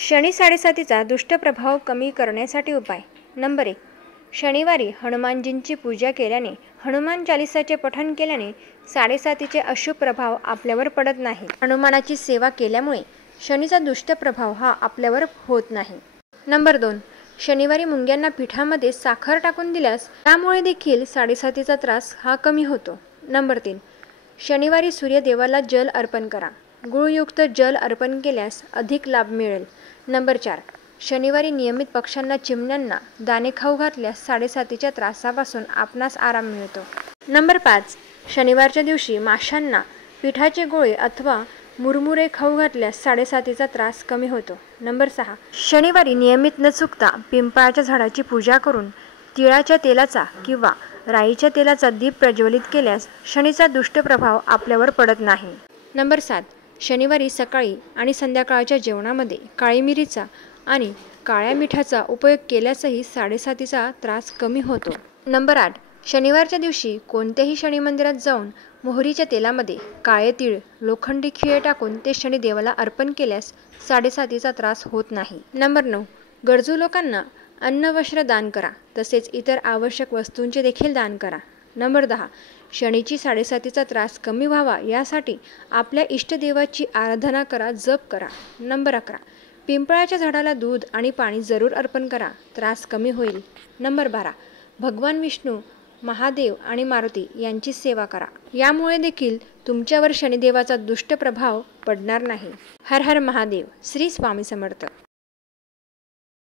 शनी साडेसातीचा दुष्ट प्रभाव कमी करण्यासाठी उपाय. नंबर 1. शनिवारी हनुमानजींची पूजा केल्याने, हनुमान चालीसाचे पठण केल्याने साडेसातीचे अशुभ प्रभाव आपल्यावर पडत नाही. हनुमानाची सेवा केल्यामुळे शनीचा दुष्ट प्रभाव हा आपल्यावर होत नाही. नंबर 2. शनिवारी मुंग्यांना पिठामध्ये साखर टाकून दिल्यास त्यामुळे देखील साडेसातीचा त्रास हा कमी होतो. नंबर 3. शनिवारी सूर्यदेवाला जल अर्पण करा. गुळयुक्त जल अर्पण केल्यास अधिक लाभ मिळेल. नंबर 4. शनिवारी नियमित पक्ष्यांना, चिमण्यांना दाणे खाऊ घातल्यास साडेसातीच्या त्रासापासून आपणास आराम मिळतो. नंबर 5. शनिवारच्या दिवशी माशांना पिठाचे गोळे अथवा मुरमुरे खाऊ घातल्यास साडेसातीचा त्रास कमी होतो. नंबर 6. शनिवारी नियमित न चुकता पिंपळाच्या झाडाची पूजा करून तिळाच्या तेलाचा किंवा राईच्या तेलाचा दीप प्रज्वलित केल्यास शनीचा दुष्ट प्रभाव आपल्यावर पडत नाही. नंबर 7. शनिवारी सकाळी आणि संध्याकाळच्या जेवणामध्ये काळी मिरीचा आणि काळ्या मिठाचा उपयोग केल्यासही साडेसातीचा त्रास कमी होतो. नंबर 8. शनिवारच्या दिवशी कोणत्याही शनी मंदिरात जाऊन मोहरीच्या तेलामध्ये काळे तीळ, लोखंडी खिळे टाकून ते शनिदेवाला अर्पण केल्यास साडेसातीचा त्रास होत नाही. नंबर 9. गरजू लोकांना अन्न वस्त्र दान करा, तसेच इतर आवश्यक वस्तूंचे देखील दान करा. नंबर 10. शनीची साडेसातीचा त्रास कमी व्हावा यासाठी आपल्या इष्टदेवाची आराधना करा, जप करा. नंबर 11. पिंपळाच्या झाडाला दूध आणि पाणी जरूर अर्पण करा, त्रास कमी होईल. नंबर 12. भगवान विष्णू, महादेव आणि मारुती यांची सेवा करा, यामुळे देखील तुमच्यावर शनिदेवाचा दुष्ट प्रभाव पडणार नाही. हर हर महादेव. श्री स्वामी समर्थ.